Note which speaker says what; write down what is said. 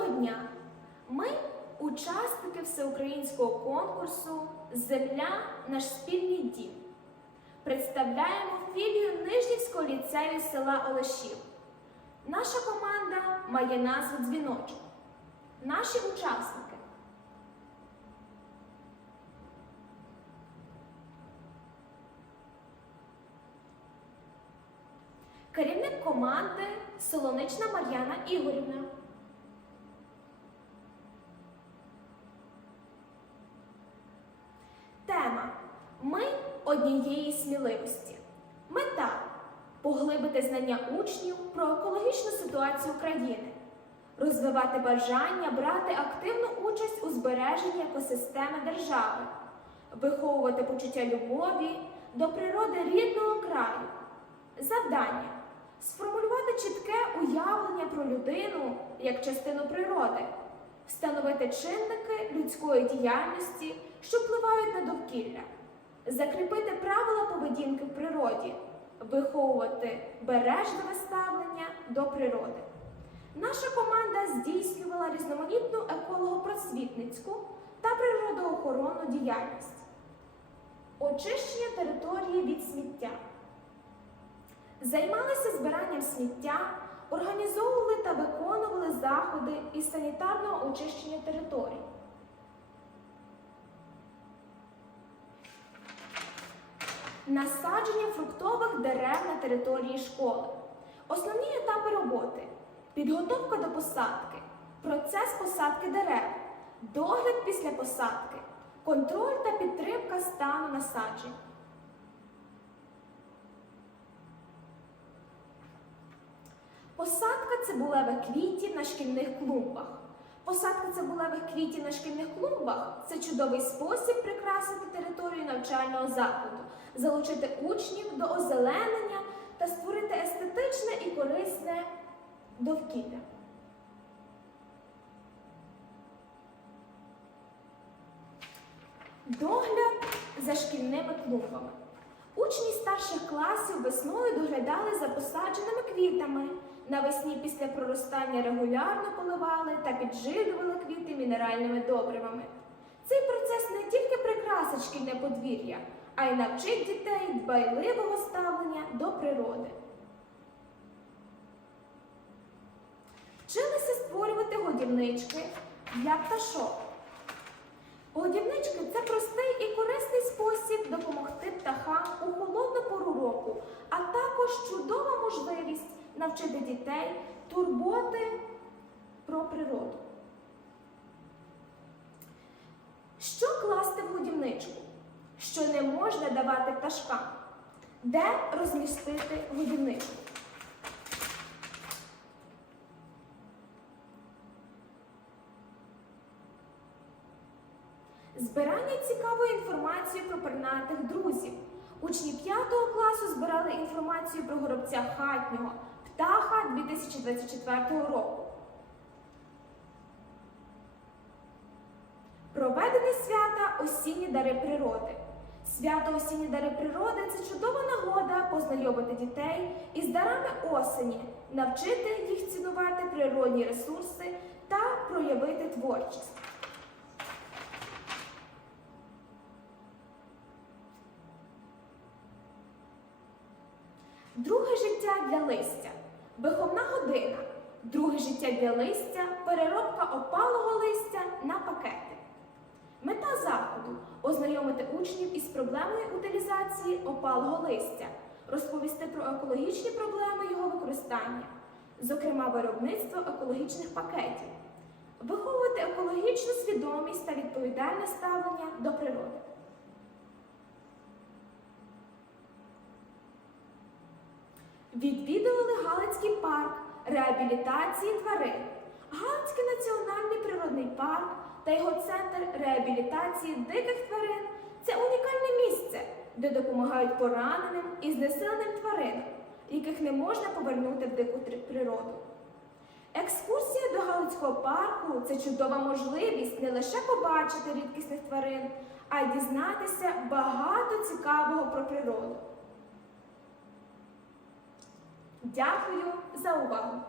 Speaker 1: Доброго дня! Ми, учасники всеукраїнського конкурсу Земля наш спільний дім. Представляємо філію Нижнівського ліцею села Олешів. Наша команда має назву Дзвіночок. Наші учасники. Керівник команди Солонична Мар'яна Ігорівна. Однієї сміливості. Мета поглибити знання учнів про екологічну ситуацію країни, розвивати бажання брати активну участь у збереженні екосистеми держави, виховувати почуття любові до природи рідного краю. Завдання сформулювати чітке уявлення про людину як частину природи, встановити чинники людської діяльності, що впливають на довкілля, закріпити правила поведінки в природі, виховувати бережливе ставлення до природи. Наша команда здійснювала різноманітну еколого-просвітницьку та природоохоронну діяльність, очищення території від сміття. Займалися збиранням сміття, організовували та виконували заходи із санітарного очищення територій. Насадження фруктових дерев на території школи. Основні етапи роботи: підготовка до посадки, процес посадки дерев, догляд після посадки, контроль та підтримка стану насаджень. Посадка цибулевих квітів на шкільних клумбах. Посадка цибулевих квітів на шкільних клумбах це чудовий спосіб прикрасити територію навчального закладу, залучити учнів до озеленення та створити естетичне і корисне довкілля. Догляд за шкільними клумбами. Учні старших класів весною доглядали за посадженими квітами. Навесні після проростання регулярно поливали та підживлювали квіти мінеральними добривами. Цей процес не тільки прикрасить шкільне подвір'я, а й навчить дітей дбайливого ставлення до природи. Вчилися створювати годівнички для пташок. Годівнички це простий і корисний спосіб допомогти птахам у холодну пору року, а також чудова можливість навчити дітей турботи про природу. Що класти в годівничку? Що не можна давати пташкам? Де розмістити годівничку? Збирання цікавої інформації про пернатих друзів. Учні 5 класу збирали інформацію про горобця хатнього 2024 року. Проведення свята Осінні дари природи. Свято Осінні дари природи це чудова нагода познайомити дітей із дарами осені, навчити їх цінувати природні ресурси та проявити творчість. Друге життя для листя. Виховна година. Друге життя для листя переробка опалого листя на пакети. Мета заходу ознайомити учнів із проблемою утилізації опалого листя, розповісти про екологічні проблеми його використання, зокрема виробництво екологічних пакетів, виховувати екологічну свідомість та відповідальне ставлення до природи. Відвідували Галицький парк реабілітації тварин, Галицький національний природний парк та його центр реабілітації диких тварин це унікальне місце, де допомагають пораненим і знесиленим тваринам, яких не можна повернути в дику природу. Екскурсія до Галицького парку це чудова можливість не лише побачити рідкісних тварин, а й дізнатися багато цікавого про природу. Дякую за увагу!